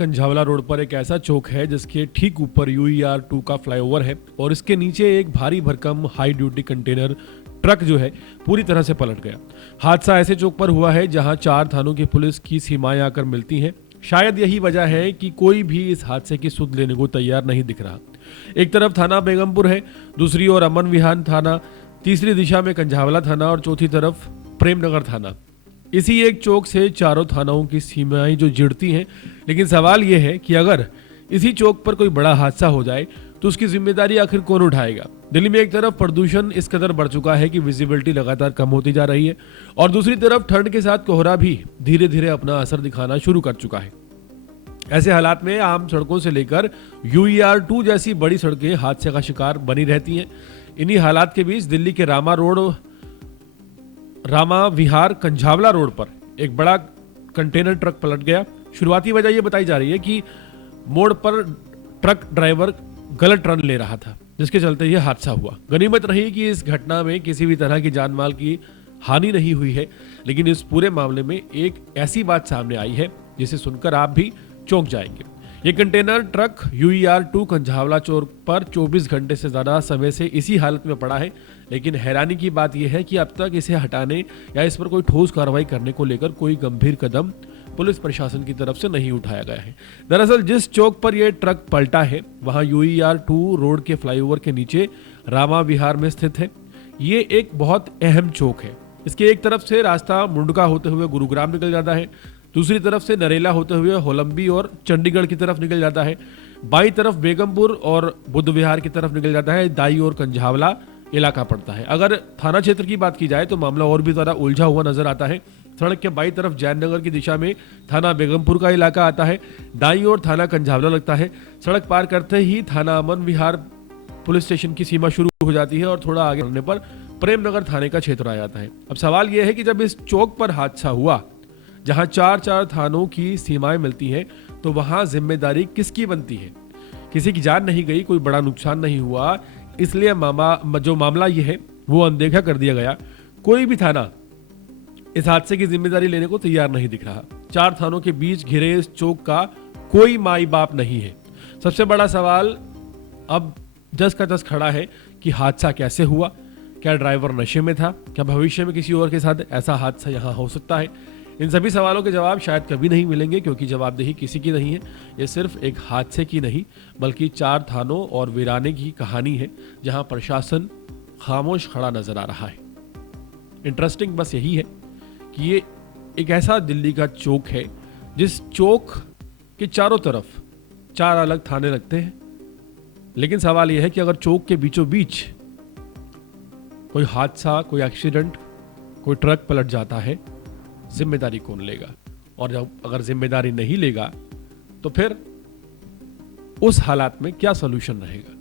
Kanjhawala road पर एक ऐसा चौक है जिसके ठीक ऊपर UER-2 का फ्लाईओवर है और इसके नीचे एक भारी भरकम हाई ड्यूटी कंटेनर ट्रक जो है पूरी तरह से पलट गया। हादसा ऐसे चौक पर हुआ है जहां 4 थानों की पुलिस की सीमाएं आकर मिलती हैं। शायद यही वजह है कि कोई भी इस हादसे की सुध लेने को तैयार नहीं दिख रहा। एक तरफ थाना बेगमपुर है, दूसरी ओर अमन विहार थाना, तीसरी दिशा में कंझावला थाना और चौथी तरफ प्रेमनगर थाना। इसी एक चौक से चारों थानाओं की सीमाएं जो जुड़ती हैं। लेकिन सवाल यह है कि अगर इसी चौक पर कोई बड़ा हादसा हो जाए तो उसकी जिम्मेदारी आखिर कौन उठाएगा। दिल्ली में एक तरफ प्रदूषण इस कदर बढ़ चुका है कि विजिबिलिटी लगातार कम होती जा रही है और दूसरी तरफ ठंड के साथ कोहरा भी धीरे धीरे अपना असर दिखाना शुरू कर चुका है। ऐसे हालात में आम सड़कों से लेकर UER-2 जैसी बड़ी सड़कें हादसे का शिकार बनी रहती हैं। इन्हीं हालात के बीच दिल्ली के रामा विहार कंझावला रोड पर एक बड़ा कंटेनर ट्रक पलट गया। शुरुआती वजह यह बताई जा रही है कि मोड़ पर ट्रक ड्राइवर गलत टर्न ले रहा था, जिसके चलते यह हादसा हुआ। गनीमत रही कि इस घटना में किसी भी तरह की जान माल की हानि नहीं हुई है, लेकिन इस पूरे मामले में एक ऐसी बात सामने आई है जिसे सुनकर आप भी चौंक जाएंगे। ये कंटेनर ट्रक UER-2 कंझावला चौक पर 24 घंटे से ज्यादा समय से इसी हालत में पड़ा है, लेकिन हैरानी की बात यह है कि अब तक इसे हटाने या इस पर कोई ठोस कार्रवाई करने को लेकर कोई गंभीर कदम पुलिस प्रशासन की तरफ से नहीं उठाया गया है। दरअसल जिस चौक पर यह ट्रक पलटा है वहां UER-2 रोड के फ्लाईओवर के नीचे रामा विहार में स्थित है। ये एक बहुत अहम चौक है। इसके एक तरफ से रास्ता मुंडका होते हुए गुरुग्राम निकल जाता है, दूसरी तरफ से नरेला होते हुए होलंबी और चंडीगढ़ की तरफ निकल जाता है, बाईं तरफ बेगमपुर और बुद्ध विहार की तरफ निकल जाता है, दाई और कंझावला इलाका पड़ता है। अगर थाना क्षेत्र की बात की जाए तो मामला और भी ज्यादा उलझा हुआ नजर आता है। सड़क के बाईं तरफ जयनगर की दिशा में थाना बेगमपुर का इलाका आता है, दाईं ओर थाना कंझावला लगता है। सड़क पार करते ही थाना अमन विहार पुलिस स्टेशन की सीमा शुरू हो जाती है और थोड़ा आगे बढ़ने पर प्रेमनगर थाने का क्षेत्र आ जाता है। अब सवाल यह है कि जब इस चौक पर हादसा हुआ जहां 4 थानों की सीमाएं मिलती हैं, तो वहां जिम्मेदारी किसकी बनती है? किसी की जान नहीं गई, कोई बड़ा नुकसान नहीं हुआ, इसलिए जो मामला यह है वो अनदेखा कर दिया गया। कोई भी थाना इस हादसे की जिम्मेदारी लेने को तैयार नहीं दिख रहा। 4 थानों के बीच घिरे इस चौक का कोई माई बाप नहीं है। सबसे बड़ा सवाल अब जस का तस खड़ा है कि हादसा कैसे हुआ? क्या ड्राइवर नशे में था? क्या भविष्य में किसी और के साथ ऐसा हादसा यहां हो सकता है? इन सभी सवालों के जवाब शायद कभी नहीं मिलेंगे, क्योंकि जवाबदेही किसी की नहीं है। ये सिर्फ एक हादसे की नहीं बल्कि 4 थानों और वीराने की कहानी है जहां प्रशासन खामोश खड़ा नजर आ रहा है। इंटरेस्टिंग बस यही है कि ये एक ऐसा दिल्ली का चौक है जिस चौक के चारों तरफ 4 अलग थाने लगते हैं। लेकिन सवाल यह है कि अगर चौक के बीचों बीच कोई हादसा, कोई एक्सीडेंट, कोई ट्रक पलट जाता है, जिम्मेदारी कौन लेगा? और जब अगर जिम्मेदारी नहीं लेगा तो फिर उस हालात में क्या सॉल्यूशन रहेगा?